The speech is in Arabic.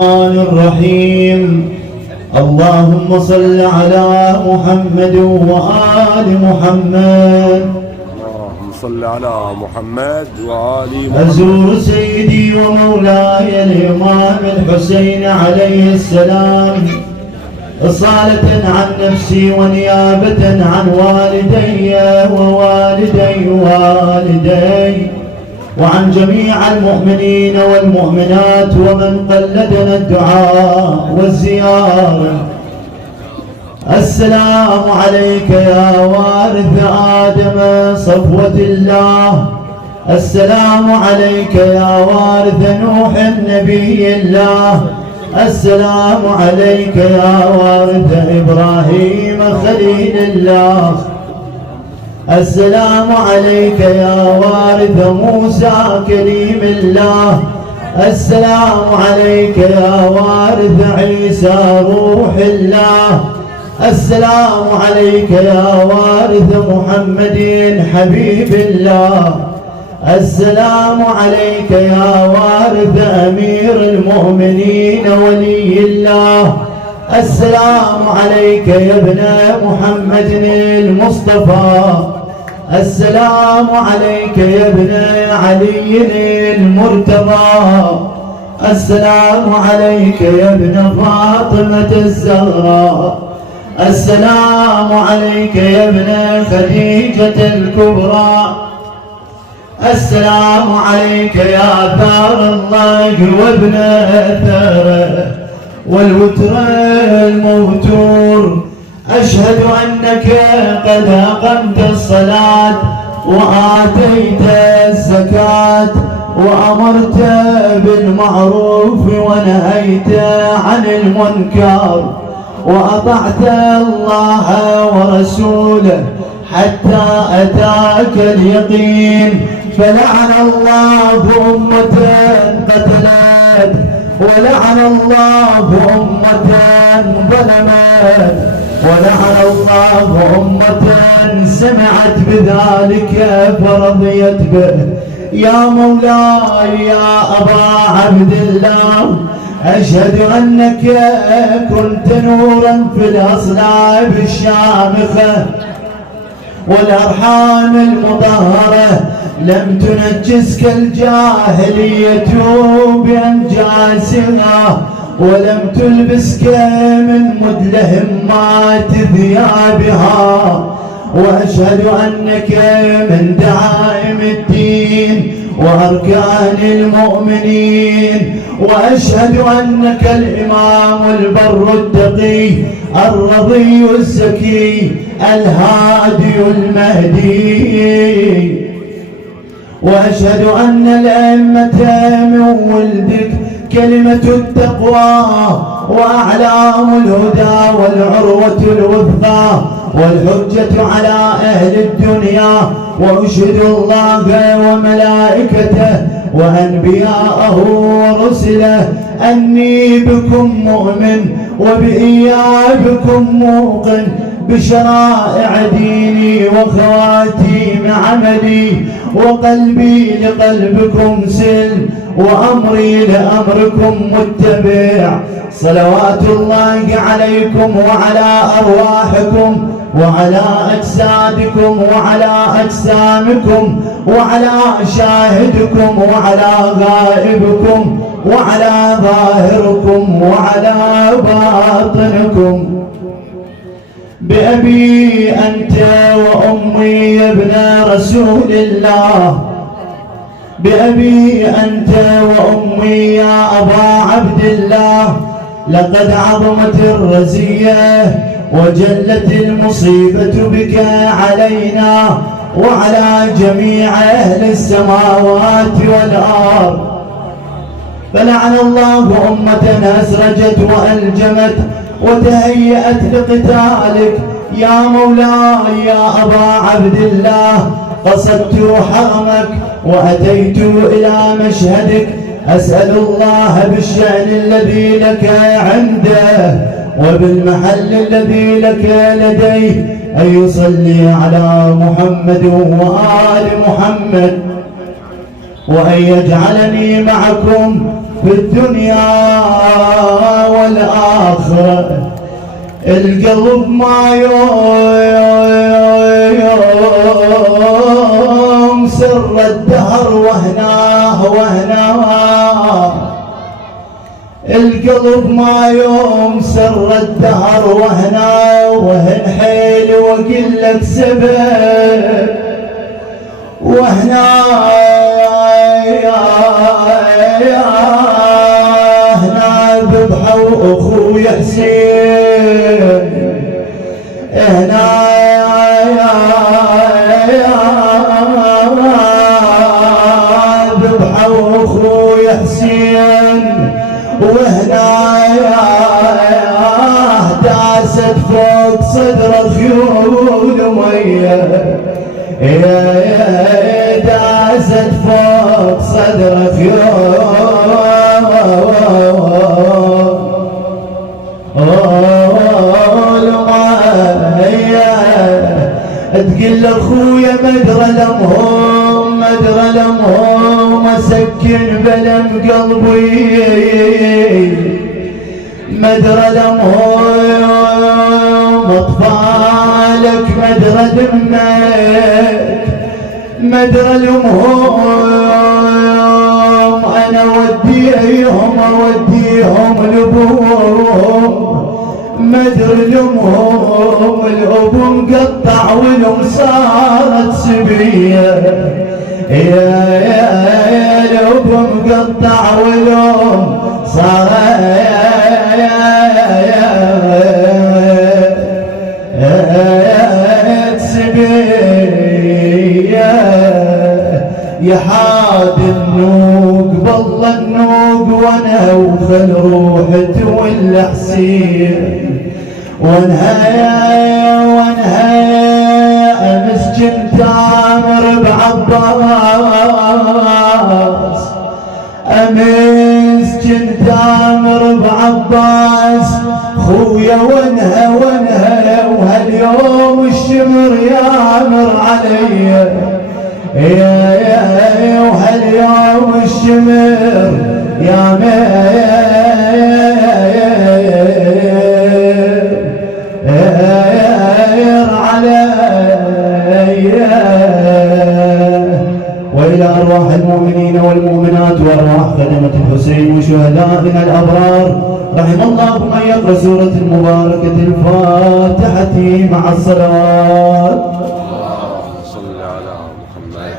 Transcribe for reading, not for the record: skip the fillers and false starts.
الرحمن الرحيم. اللهم صل على محمد وآل محمد. اللهم صل على محمد وآل محمد. أزور سيدي ومولاي الإمام الحسين عليه السلام إصالة عن نفسي ونيابة عن والدي ووالدي وعن جميع المؤمنين والمؤمنات ومن قلدنا الدعاء والزيارة. السلام عليك يا وارث آدم صفوة الله. السلام عليك يا وارث نوح نبي الله. السلام عليك يا وارث إبراهيم خليل الله. السلام عليك يا وارث موسى كليم الله. السلام عليك يا وارث عيسى روح الله. السلام عليك يا وارث محمد حبيب الله. السلام عليك يا وارث أمير المؤمنين ولي الله. السلام عليك يا ابن محمد المصطفى. السلام عليك يا ابن علي المرتضى. السلام عليك يا ابن فاطمة الزهراء. السلام عليك يا ابن خديجة الكبرى. السلام عليك يا ثار الله وابن ثاره والوتر الموتور. أشهد أنك قد أقمت الصلاة وآتيت الزكاة وأمرت بالمعروف ونهيت عن المنكر وأطعت الله ورسوله حتى أتاك اليقين. فلعن الله أمة قتلت ولعن الله أمة ظلمت ولعن الله أمة سمعت بذلك فرضيت به. يا مولاي يا أبا عبد الله، أشهد أنك كنت نورا في الأصلاب الشامخة والأرحام المطهرة. لم تنجسك الجاهلية بأنجاسها ولم تلبسك من مدلهمات ثيابها. وأشهد أنك من دعائم الدين وأركان المؤمنين. وأشهد أنك الإمام البر التقي الرضي الزكي الهادي المهدي. وأشهد أن الأئمة من ولدك كلمة التقوى وأعلام الهدى والعروة الوثقى والحجة على أهل الدنيا. وأشهد الله وملائكته وأنبياءه ورسله أني بكم مؤمن وبإيابكم موقن بشرائع ديني وخواتيم عملي. وقلبي لقلبكم سلم وأمري لأمركم متبع. صلوات الله عليكم وعلى أرواحكم وعلى أجسادكم وعلى أجسامكم وعلى شاهدكم وعلى غائبكم وعلى ظاهركم وعلى باطنكم. بأبي أنت وأمي يا ابن رسول الله. بأبي أنت وأمي يا أبا عبد الله. لقد عظمت الرزية وجلت المصيبة بك علينا وعلى جميع أهل السماوات والأرض. فلعن الله أمة أسرجت وألجمت وتهيأت لقتالك. يا مولاي يا أبا عبد الله، قصدت حرمك وأتيت إلى مشهدك. أسأل الله بالشأن الذي لك عنده وبالمحل الذي لك لديه أن يصلي على محمد وآل محمد وأن يجعلني معكم في الدنيا والآخرة. القلب ما يوم سر الدهر وهناه وهناه. القلب ما يوم سر الدهر وهناه وهن حيل وقل لك سبب وهنا هنا ذبحوا اخوي حسين هنا ذبحوا اخوي حسين وهنا داست فوق صدر خيول ميه داست فوق صدر خيول ميه. تقل اخويا مدرى لمهم مدرى لمهم اسكن بلم قلبي مدرى لمهم اطفالك مدرى دمك مدرى لمهم انا اوديهم لابوهم مدري لمهم الاب مقطع ولهم صارت سبيه يا الاب مقطع ولهم صارت سبيه. يا حاد النوق بالله النوق وانا وخل روحت والحسين وانها مسجن تامر بعباس مسجن تامر بعباس خويا وانها وهاليوم الشمر يامر علي وهاليوم الشمر يامر علي. وإلى أرواح المؤمنين والمؤمنات وأرواح خدمة الحسين وشهدائنا الأبرار رحم الله من يقرأ سورة المباركة الفاتحة مع الصلوات. صل على محمد.